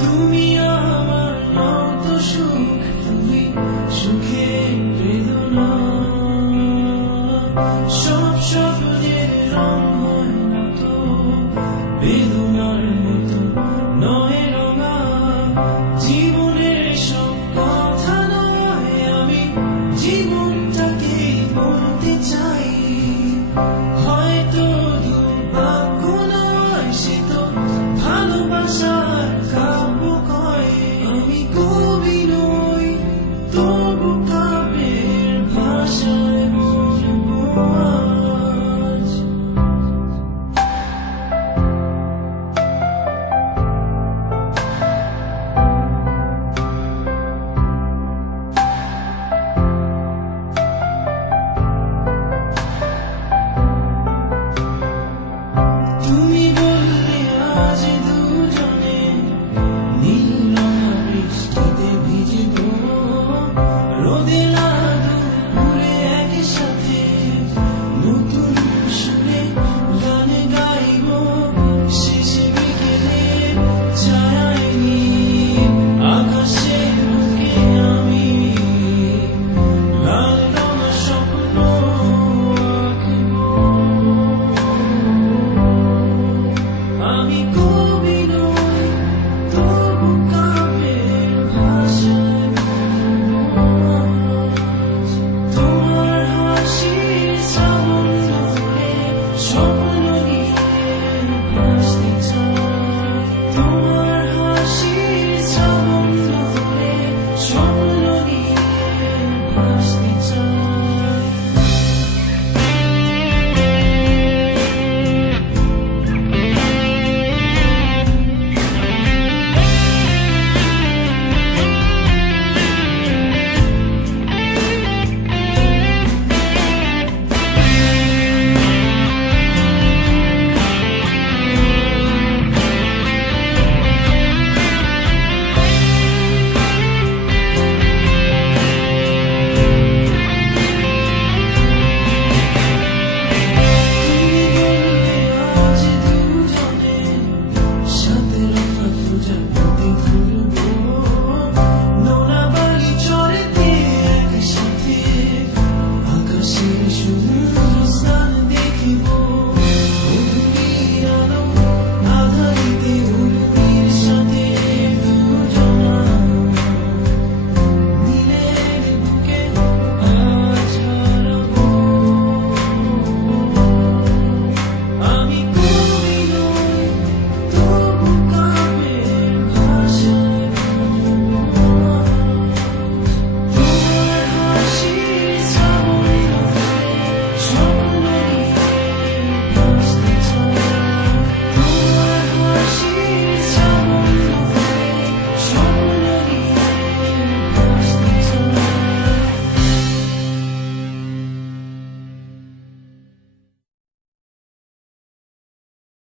তুমি আমার নত সুখ, তুমি সুখের বেদনা, সব স্বপ্নের রং হয় না তো বেদনার মতো নয় রঙা। জীবনের সব কথা নয়, আমি জীবনটাকে বলতে চাই। হয়তো দুর্ভাগ্য নয়, সে তো ভালোবাসার কাব্য কয়। আমি কবি নই, তবু কাব্যের ভাষায় বলবো আজ। তুমি বললে আজ দুজনে নীল রঙা বৃষ্টিতে ভিজবো, রোদে